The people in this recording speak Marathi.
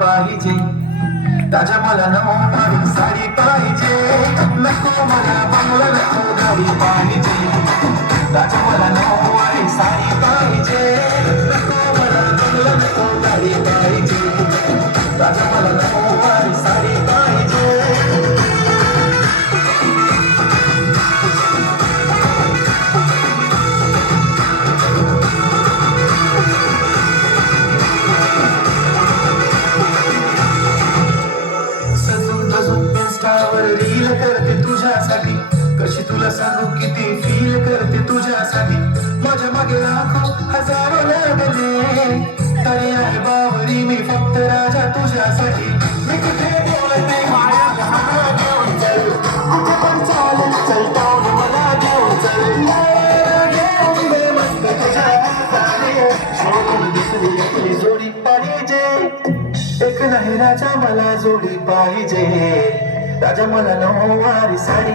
पाहिजे ताजा मला नऊ साडी पाहिजे नको मला बंगला नको गाडी पाहिजे ताजा मला नऊ साडी पाहिजे नको मला बंगला नको गाडी पाहिजे ताजा मला इन्स्टावर रील करते तुझ्यासाठी. कशी तुला सांगू किती फील करते तुझ्यासाठी. माझ्या मागे लाखो हजारो लागले. तरी आहे बावरी मी फक्त राजा तुझ्यासाठी. मी कुठे बोलते माया घेऊन चल. कुठे पण चालेल चलता मला घेऊन चल. घेऊन दे मस्त तुझ्या जोडी पाहिजे. एक नाही राजा मला जोडी पाहिजे. राजा मला नऊवारी साडी